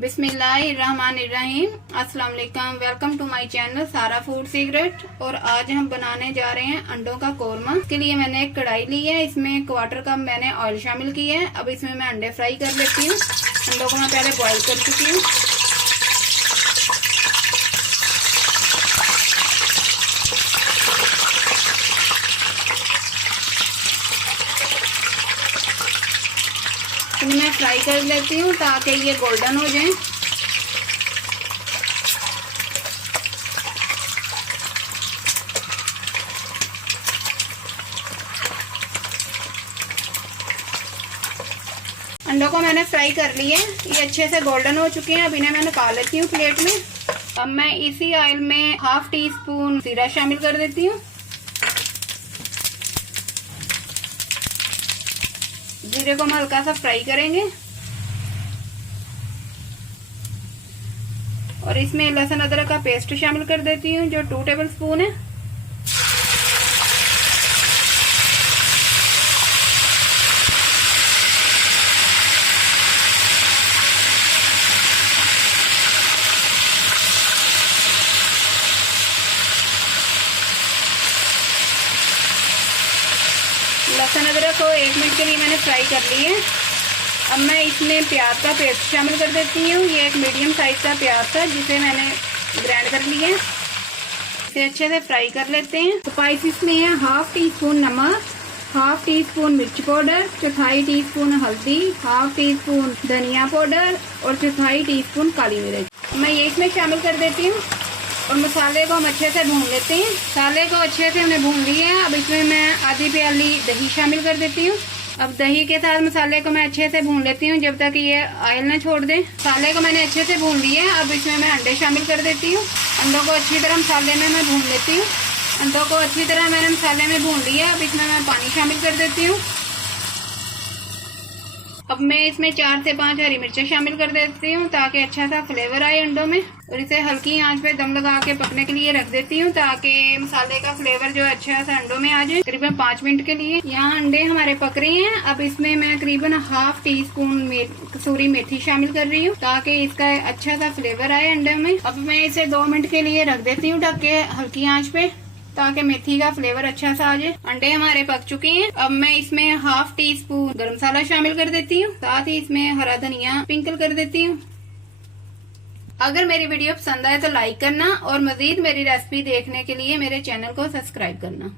बिस्मिल्लाहिर्रहमानिर्रहीम। अस्सलाम वालेकुम। वेलकम टू माय चैनल सारा फूड सीक्रेट। और आज हम बनाने जा रहे हैं अंडों का कोरमा। इसके लिए मैंने एक कढ़ाई ली है, इसमें 1/4 कप मैंने ऑयल शामिल किया है। अब इसमें मैं अंडे फ्राई कर लेती हूँ। अंडों को मैं पहले बॉईल कर चुकी हूँ। इन्हें मैं फ्राई कर लेती हूँ ताकि ये गोल्डन हो जाएं। अंडों को मैंने फ्राई कर लिए, ये अच्छे से गोल्डन हो चुके हैं। अब इन्हें मैं निकाल लेती हूँ प्लेट में। अब मैं इसी ऑयल में 1/2 टीस्पून जीरा शामिल कर देती हूँ। जीरे को हम हल्का सा फ्राई करेंगे और इसमें लहसुन अदरक का पेस्ट शामिल कर देती हूँ जो 2 टेबल स्पून है। लहसुन अदरक को 1 मिनट के लिए मैंने फ्राई कर ली है। अब मैं इसमें प्याज का पेस्ट शामिल कर देती हूँ। ये एक मीडियम साइज का प्याज था जिसे मैंने ग्राइंड कर लिया है। इसे अच्छे से फ्राई कर लेते हैं। स्पाइसेस में है 1/2 टीस्पून नमक, 1/2 टीस्पून मिर्च पाउडर, 1/4 टीस्पून हल्दी, 1/2 टीस्पून धनिया पाउडर और 1/4 टीस्पून काली मिर्च। मैं ये इसमें शामिल कर देती हूँ और मसाले को हम अच्छे से भून लेते हैं। मसाले को अच्छे से हमने भून लिया है। अब इसमें मैं आधी प्याली दही शामिल कर देती हूँ। अब दही के साथ मसाले को मैं अच्छे से भून लेती हूँ जब तक ये ऑयल ना छोड़ दे। मसाले को मैंने अच्छे से भून लिया है। अब इसमें मैं अंडे शामिल कर देती हूँ। अंडों को अच्छी तरह मसाले में मैं भून लेती हूँ। अंडों को अच्छी तरह मैंने मसाले में भून लिया। अब इसमें मैं पानी शामिल कर देती हूँ। अब मैं इसमें 4 से 5 हरी मिर्चें शामिल कर देती हूँ ताकि अच्छा सा फ्लेवर आए अंडों में। और इसे हल्की आंच पे दम लगा के पकने के लिए रख देती हूँ ताकि मसाले का फ्लेवर जो अच्छा सा अंडों में आ जाए। करीबन 5 मिनट के लिए यहाँ अंडे हमारे पक रहे हैं। अब इसमें मैं करीबन 1/2 टीस्पून कसूरी मेथी शामिल कर रही हूँ ताकि इसका अच्छा सा फ्लेवर आए अंडे में। अब मैं इसे 2 मिनट के लिए रख देती हूँ ढक के हल्की आंच पे ताकि मेथी का फ्लेवर अच्छा सा आ जाए। अंडे हमारे पक चुके हैं। अब मैं इसमें 1/2 टीस्पून गरम मसाला शामिल कर देती हूँ। साथ ही इसमें हरा धनिया स्प्रिंकल कर देती हूँ। अगर मेरी वीडियो पसंद आए तो लाइक करना और मजीद मेरी रेसिपी देखने के लिए मेरे चैनल को सब्सक्राइब करना।